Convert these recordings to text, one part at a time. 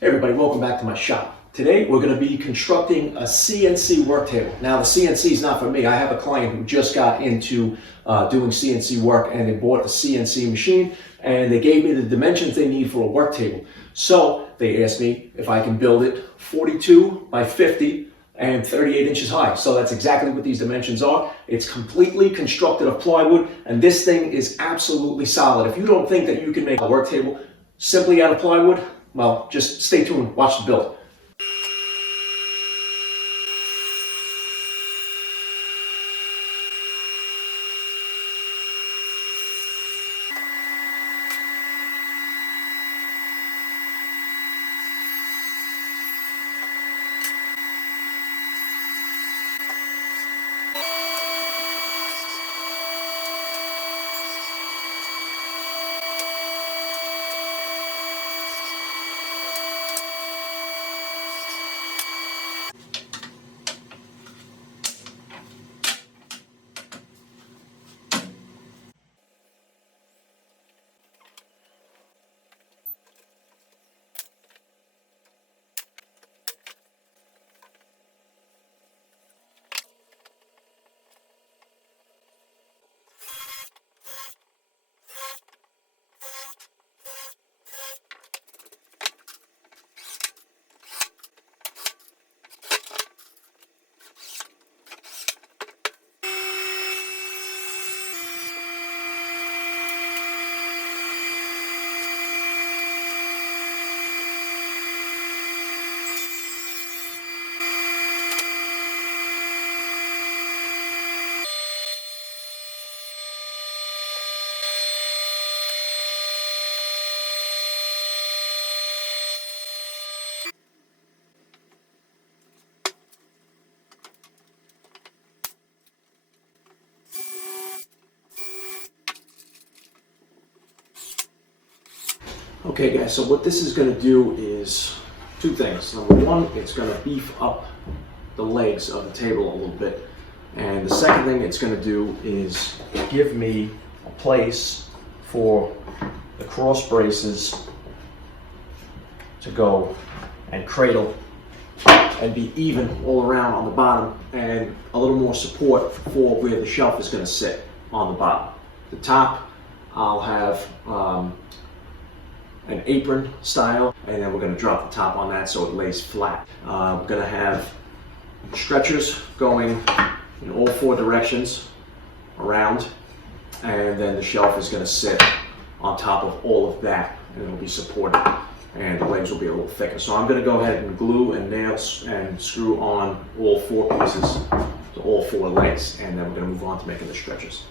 Hey everybody, welcome back to my shop. Today we're going to be constructing a CNC work table. Now the CNC is not for me. I have a client who just got into doing CNC work, and they bought the CNC machine and they gave me the dimensions they need for a work table. So they asked me if I can build it 42 by 50 and 38 inches high. So that's exactly what these dimensions are. It's completely constructed of plywood, and this thing is absolutely solid. If you don't think that you can make a work table simply out of plywood, well, just stay tuned, watch the build. Okay guys, so what this is going to do is two things. Number one, it's going to beef up the legs of the table a little bit. And the second thing it's going to do is give me a place for the cross braces to go and cradle and be even all around on the bottom, and a little more support for where the shelf is going to sit on the bottom. The top, I'll have an apron style, and then we're going to drop the top on that so it lays flat. We're going to have stretchers going in all four directions around, and then the shelf is going to sit on top of all of that, and it'll be supported, and the legs will be a little thicker. So I'm going to go ahead and glue and nail and screw on all four pieces to all four legs, and then we're going to move on to making the stretchers.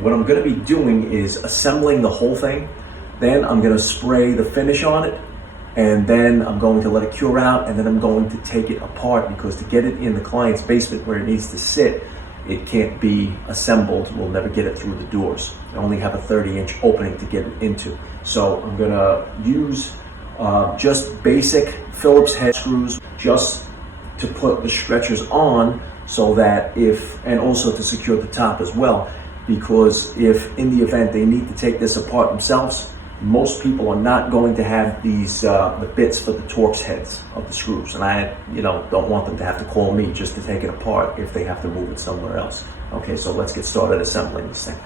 What I'm going to be doing is assembling the whole thing. Then I'm going to spray the finish on it, and then I'm going to let it cure out, and then I'm going to take it apart, because to get it in the client's basement where it needs to sit, it can't be assembled. We'll never get it through the doors. I only have a 30-inch opening to get it into. So I'm going to use just basic Phillips head screws just to put the stretchers on, so that and also to secure the top as well, because if in the event they need to take this apart themselves, most people are not going to have these the bits for the Torx heads of the screws, and I don't want them to have to call me just to take it apart if they have to move it somewhere else. Okay, so let's get started assembling this thing.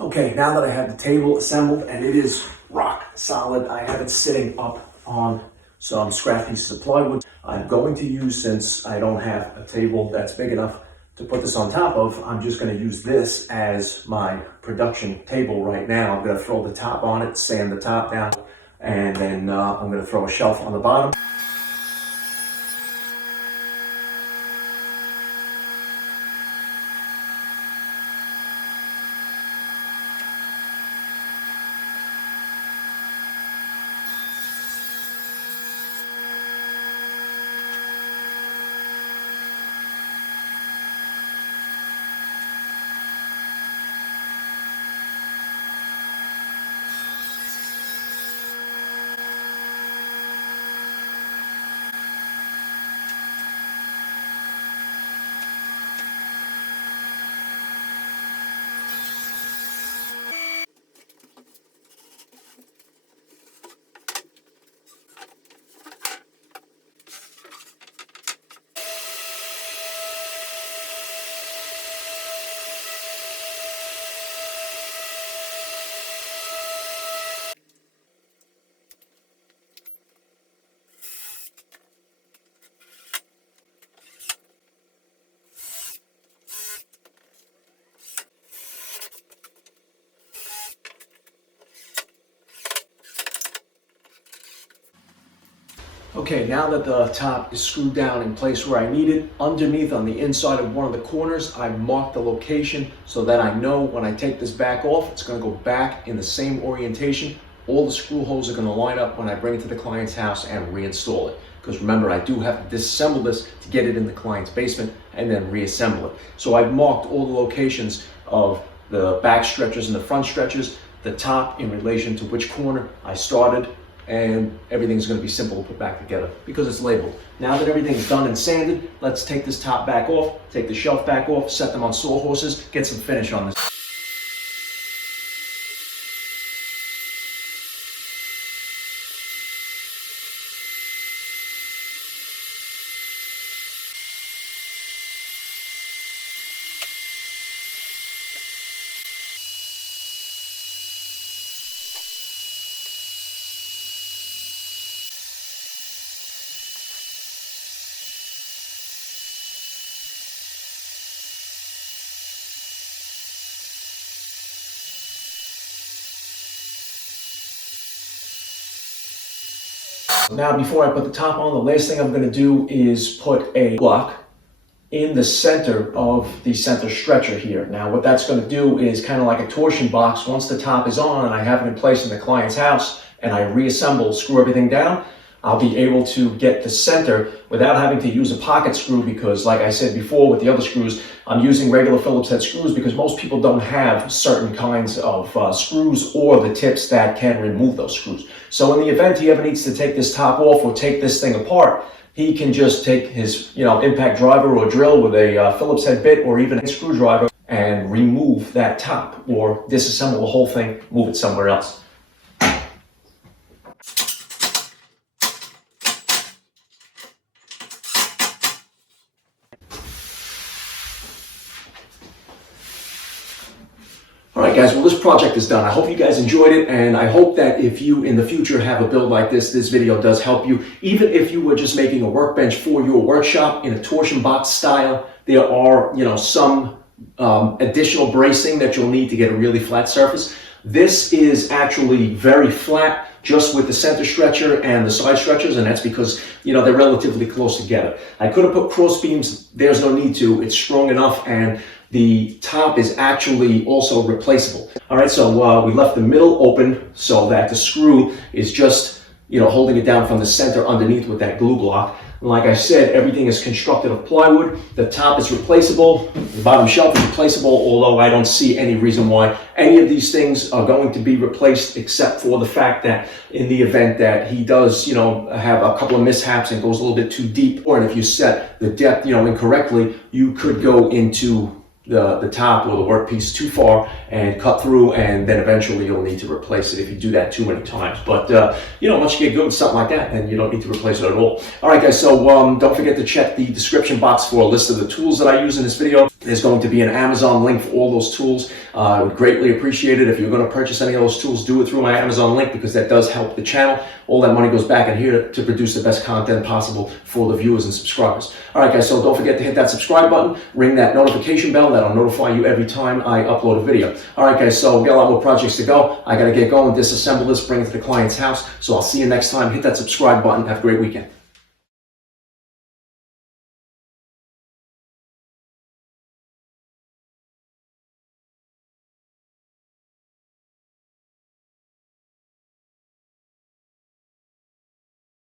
Okay, now that I have the table assembled and it is rock solid, I have it sitting up on some scrap pieces of plywood. I'm going to use, since I don't have a table that's big enough to put this on top of, I'm just going to use this as my production table right now. I'm going to throw the top on it, sand the top down, and then I'm going to throw a shelf on the bottom. Okay, now that the top is screwed down in place where I need it, underneath on the inside of one of the corners, I marked the location so that I know when I take this back off, it's going to go back in the same orientation. All the screw holes are going to line up when I bring it to the client's house and reinstall it. Because remember, I do have to disassemble this to get it in the client's basement and then reassemble it. So I've marked all the locations of the back stretchers and the front stretchers, the top in relation to which corner I started, and everything's going to be simple to put back together because it's labeled. Now that everything's done and sanded, let's take this top back off, take the shelf back off, set them on sawhorses, get some finish on this. Now, before I put the top on, the last thing I'm going to do is put a block in the center of the center stretcher here. Now, what that's going to do is kind of like a torsion box. Once the top is on and I have it in place in the client's house and I reassemble, screw everything down, I'll be able to get the center without having to use a pocket screw because, like I said before with the other screws, I'm using regular Phillips head screws because most people don't have certain kinds of screws or the tips that can remove those screws. So in the event he ever needs to take this top off or take this thing apart, he can just take his impact driver or drill with a Phillips head bit or even a screwdriver and remove that top or disassemble the whole thing, move it somewhere else. Alright guys, well this project is done. I hope you guys enjoyed it, and I hope that if you in the future have a build like this video does help you. Even if you were just making a workbench for your workshop in a torsion box style, there are some additional bracing that you'll need to get a really flat surface. This is actually very flat, just with the center stretcher and the side stretchers, and that's because, they're relatively close together. I could have put cross beams. There's no need to. It's strong enough, and the top is actually also replaceable. All right, so we left the middle open so that the screw is just, holding it down from the center underneath with that glue block. And like I said, everything is constructed of plywood. The top is replaceable. The bottom shelf is replaceable, although I don't see any reason why any of these things are going to be replaced, except for the fact that in the event that he does, have a couple of mishaps and goes a little bit too deep, or if you set the depth, incorrectly, you could go into the top or the workpiece too far and cut through, and then eventually you'll need to replace it if you do that too many times. But once you get good with something like that, then you don't need to replace it at all. All right, guys, so don't forget to check the description box for a list of the tools that I use in this video. There's going to be an Amazon link for all those tools. I would greatly appreciate it if you're going to purchase any of those tools. Do it through my Amazon link, because that does help the channel. All that money goes back in here to produce the best content possible for the viewers and subscribers. All right, guys, so don't forget to hit that subscribe button, ring that notification bell. That'll notify you every time I upload a video. All right, guys, so we got a lot more projects to go. I got to get going, disassemble this, bring it to the client's house. So I'll see you next time. Hit that subscribe button. Have a great weekend.